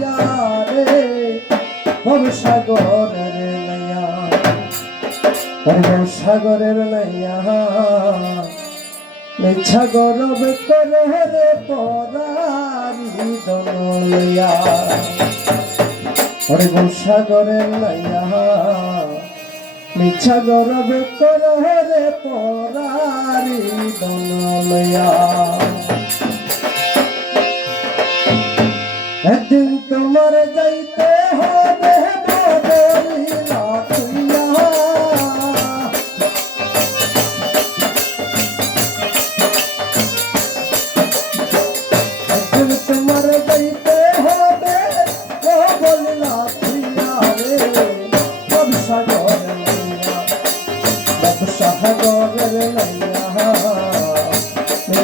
লইয়া রে বংসাগরের লইয়া বংসাগরের লইয়া মিছা গরব করে রে পরারি দন লইয়া ওরে বংসাগরের লইয়া মিছা গরব করে রে পরারি দন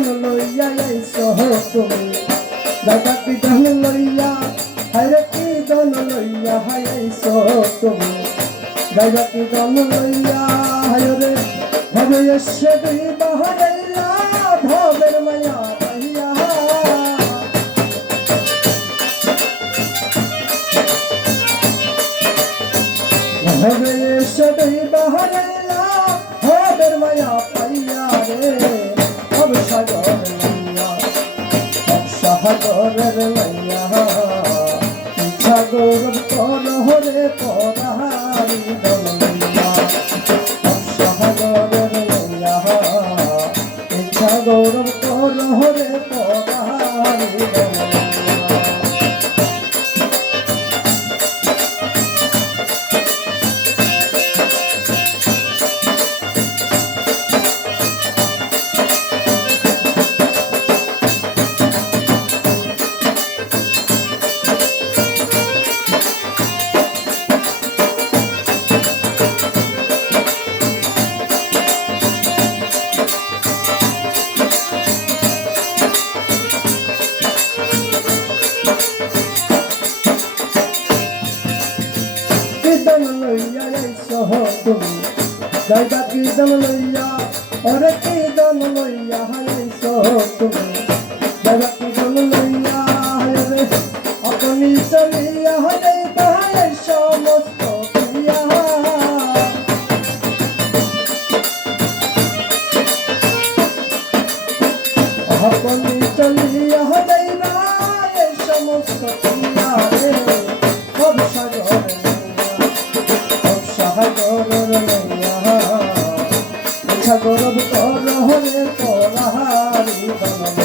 কিদন লইয়া আইছো তুমি দাদা কিদন লইয়া, হায়রে কিদন লইয়া আইছো তুমি দাদা কিদন লইয়া, হায়রে ভবে এসে দুই বাহারাইলা ভবের মায়া ভবে এসে দুই বাহারাইলা ভবের মায়া সাগরের লইয়া সাগর কর হরে পরাহারি সাগরের সাগর হরে পরারি তুমি জায়গা কি দল লইয়া? অরে কি দল লইয়া? হাইছ তুমি জায়গা কি দল লইয়া? রে। আপনি চলিয়া হলে তাহারে সমস্ত গৌরব লইয়া গৌরব কর হরে তোলা হারি